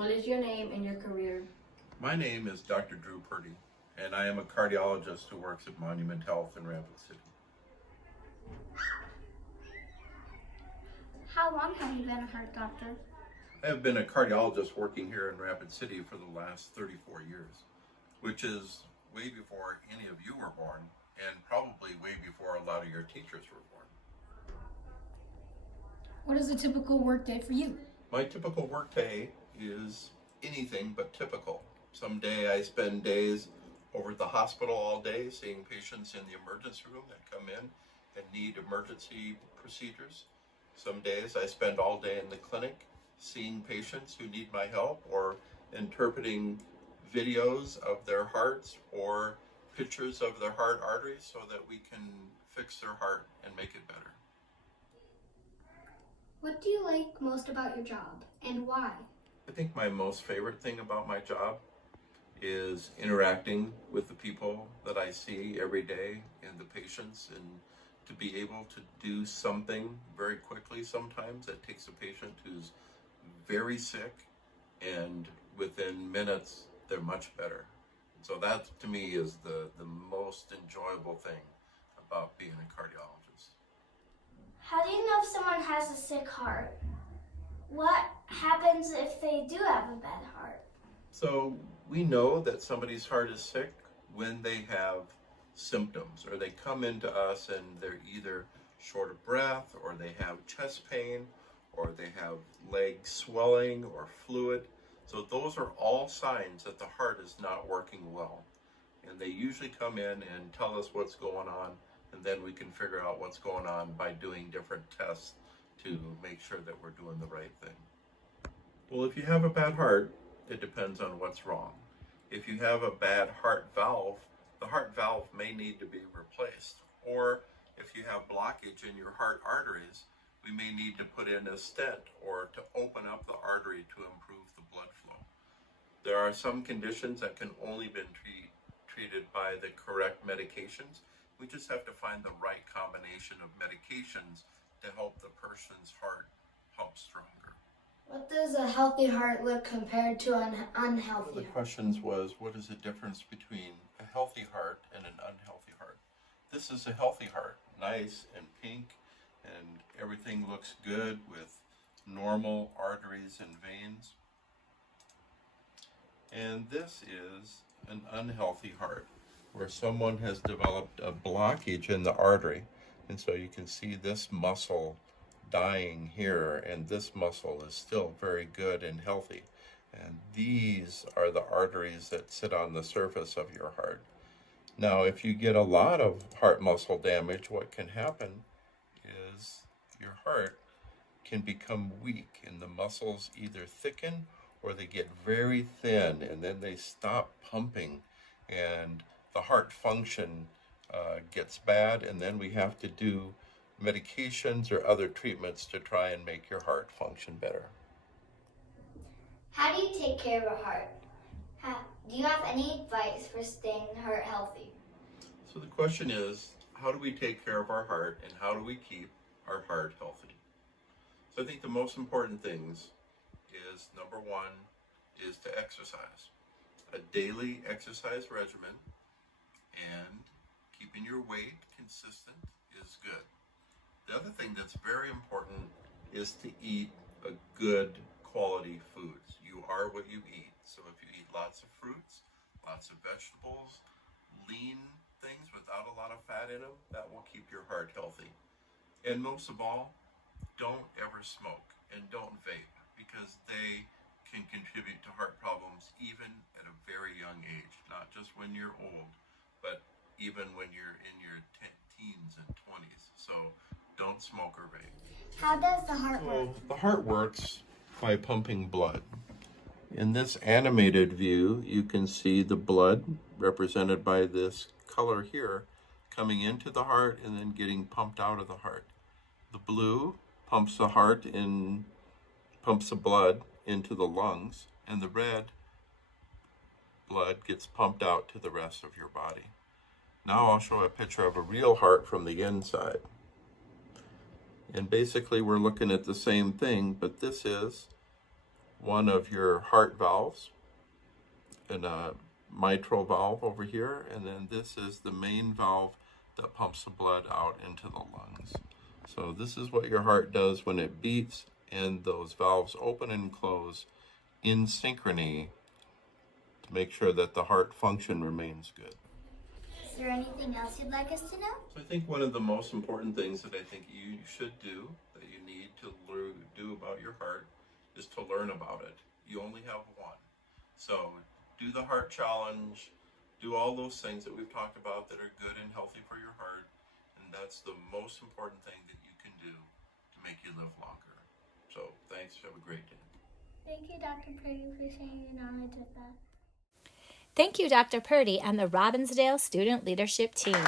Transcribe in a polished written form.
What is your name and your career? My name is Dr. Drew Purdy, and I am a cardiologist who works at Monument Health in Rapid City. How long have you been a heart doctor? I have been a cardiologist working here in Rapid City for the last 34 years, which is way before any of you were born, and probably way before a lot of your teachers were born. What is a typical workday for you? My typical workday is anything but typical. Some day I spend days over at the hospital all day seeing patients in the emergency room that come in and need emergency procedures. Some days I spend all day in the clinic seeing patients who need my help or interpreting videos of their hearts or pictures of their heart arteries so that we can fix their heart and make it better. What do you like most about your job and why? I think my most favorite thing about my job is interacting with the people that I see every day and the patients, and to be able to do something very quickly sometimes that takes a patient who's very sick and within minutes they're much better. So that to me is the most enjoyable thing about being a cardiologist. How do you know if someone has a sick heart? What happens if they do have a bad heart? So we know that somebody's heart is sick when they have symptoms, or they come into us and they're either short of breath, or they have chest pain, or they have leg swelling or fluid. So those are all signs that the heart is not working well. And they usually come in and tell us what's going on, and then we can figure out what's going on by doing different tests to make sure that we're doing the right thing. Well, if you have a bad heart, it depends on what's wrong. If you have a bad heart valve, the heart valve may need to be replaced. Or if you have blockage in your heart arteries, we may need to put in a stent or to open up the artery to improve the blood flow. There are some conditions that can only be treated by the correct medications. We just have to find the right combination of medications to help the person's heart pump stronger. What does a healthy heart look compared to an unhealthy One of the heart? questions was, what is the difference between a healthy heart and an unhealthy heart? This is a healthy heart, nice and pink, and everything looks good with normal arteries and veins. And this is an unhealthy heart, where someone has developed a blockage in the artery. And so you can see this muscle dying here, and this muscle is still very good and healthy. And these are the arteries that sit on the surface of your heart. Now, if you get a lot of heart muscle damage, what can happen is your heart can become weak, and the muscles either thicken or they get very thin, and then they stop pumping, and the heart function gets bad, and then we have to do medications or other treatments to try and make your heart function better. How do you take care of a heart? Do you have any advice for staying heart healthy? So the question is, how do we take care of our heart, and how do we keep our heart healthy? So I think the most important things is, number one, is to exercise. A daily exercise regimen and keeping your weight consistent is good. The other thing that's very important is to eat a good quality foods. You are what you eat. So if you eat lots of fruits, lots of vegetables, lean things without a lot of fat in them, that will keep your heart healthy. And most of all, don't ever smoke and don't vape, because they can contribute to heart problems even at a very young age, not just when you're old, but even when you're in your teens and 20s. So don't smoke or vape. How does the heart work? So the heart works by pumping blood. In this animated view, you can see the blood represented by this color here coming into the heart and then getting pumped out of the heart. The blue pumps the heart in, pumps the blood into the lungs, and the red blood gets pumped out to the rest of your body. Now I'll show a picture of a real heart from the inside. And basically we're looking at the same thing, but this is one of your heart valves and a mitral valve over here, and then this is the main valve that pumps the blood out into the lungs. So this is what your heart does when it beats, and those valves open and close in synchrony to make sure that the heart function remains good. Is there anything else you'd like us to know? So I think one of the most important things that I think you should do, that you need to do about your heart, is to learn about it. You only have one. So do the heart challenge, do all those things that we've talked about that are good and healthy for your heart, and that's the most important thing that you can do to make you live longer. So thanks, have a great day. Thank you, Dr. Purdy, for sharing your knowledge with us. Thank you, Dr. Purdy and the Robbinsdale Student Leadership Team.